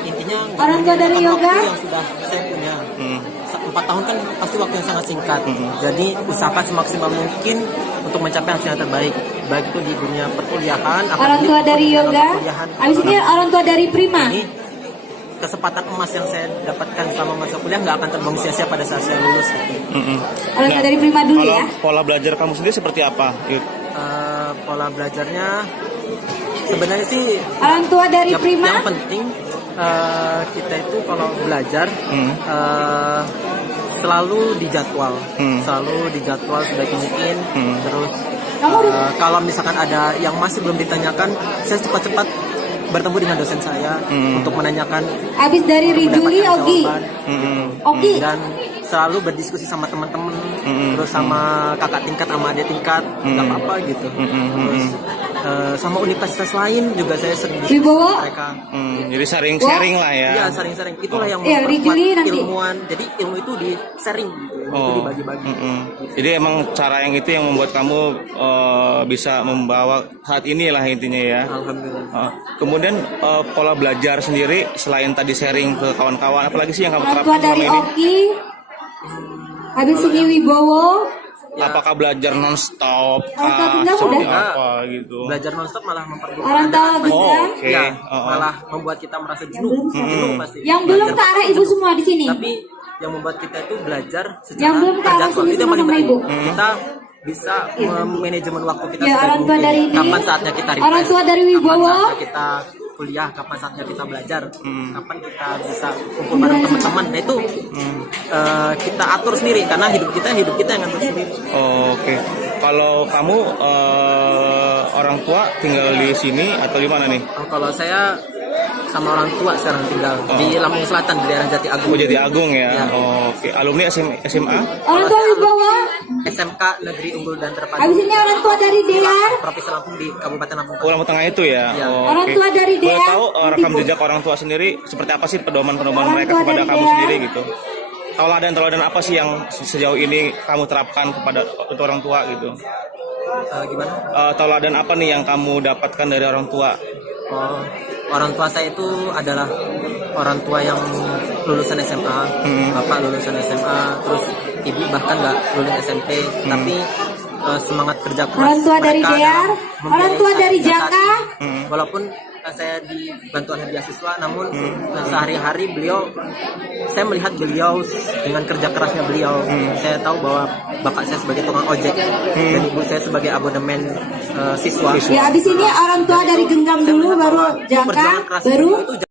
Intinya Orang tua dari waktu yoga? yang sudah saya punya 4 tahun kan pasti waktu yang sangat singkat. Jadi usahakan semaksimal mungkin untuk mencapai hasil yang terbaik, baik itu di dunia perkuliahan, Orang tua dari yoga? Abis ini orang tua dari Prima? Ini kesempatan emas yang saya dapatkan selama masa kuliah nggak akan terbuang sia-sia pada saat saya lulus. Orang tua dari Prima dulu Kalau ya. pola belajar kamu sendiri seperti apa, Yud? Pola belajarnya sebenarnya sih Orang tua dari yang Prima? penting kita itu kalau belajar selalu dijadwal, sebaik mungkin. Terus kalau misalkan ada yang masih belum ditanyakan, saya cepat-cepat bertemu dengan dosen saya untuk menanyakan. Abis dari Rijuli, mendapatkan Ogi. jawaban. Ogi. Dan selalu berdiskusi sama teman-teman, terus sama kakak tingkat, sama adik tingkat, nggak apa-apa gitu. Terus sama universitas lain juga saya sering diskusi Wibowo? sama mereka. Jadi sharing lah ya. Iya, sering-sering. Itulah yang Iya, memperkuat Rijuli nanti. ilmuwan. Jadi ilmu itu di sharing gitu. Itu dibagi-bagi. Jadi emang cara yang itu yang membuat kamu bisa membawa saat ini lah intinya ya. Alhamdulillah. Kemudian pola belajar sendiri selain tadi sharing ke kawan-kawan, apalagi sih yang kamu Orang tua terapkan dari selama ini? Oki. Habis ini Wibowo. Apakah belajar non-stop? Orang tua tunggal seperti udah? apa gitu? Belajar nonstop malah memperburuk Orang tua keadaan. Gendang. Oke. Ya, malah membuat kita merasa jenuh. Jenuh pasti. Yang belum Belajar ke arah pasti ibu jenuh. semua di sini. Tapi yang membuat kita itu belajar secara Yang belum ke arah terjadwal. sini Itu yang semua paling sama penting. ibu. Kita bisa memanajemen waktu kita Ya, sebaik orang tua mungkin. dari ini. Kapan saatnya kita refresh, Orang tua dari Wibowo. kapan saatnya kita kuliah, kapan saatnya kita belajar, kapan kita bisa kumpul bareng teman-teman. Nah itu kita atur sendiri karena hidup kita yang atur sendiri. Oke. Kalau kamu orang tua tinggal di sini atau di mana nih? Kalau saya sama orang tua sekarang tinggal di Lampung Selatan, di daerah Jati Agung. Oh, Jati Agung ya. Ya. Oke. Alumni SMA? Orang tua Wibowo. SMK Negeri Unggul dan Terpadu. Habis ini orang tua dari Dear. Provinsi Lampung di Kabupaten Lampung. Oh, Lampung Tengah itu ya. Ya. Oh, Orang oke. tua dari Boleh Dea. tahu rekam jejak orang tua sendiri seperti apa sih pedoman-pedoman Orang mereka tua kepada dari kamu Dea. sendiri gitu? Tauladan apa sih yang sejauh ini kamu terapkan kepada untuk orang tua gitu? Gimana? Tauladan apa nih yang kamu dapatkan dari orang tua? Oh, orang tua saya itu adalah orang tua yang lulusan SMA, bapak lulusan SMA, terus ibu bahkan nggak lulus SMP, tapi semangat kerja keras. Orang tua dari mereka Dear. dalam Orang tua membiayai dari saya saat Jaka. ini. Walaupun saya dibantu oleh beasiswa, namun sehari-hari saya melihat beliau dengan kerja kerasnya beliau. Saya tahu bahwa bapak saya sebagai tukang ojek dan ibu saya sebagai abonemen siswa. Ya, abis ini orang tua dari Genggam dulu, baru Jaka, Perjuangan keras baru beliau itu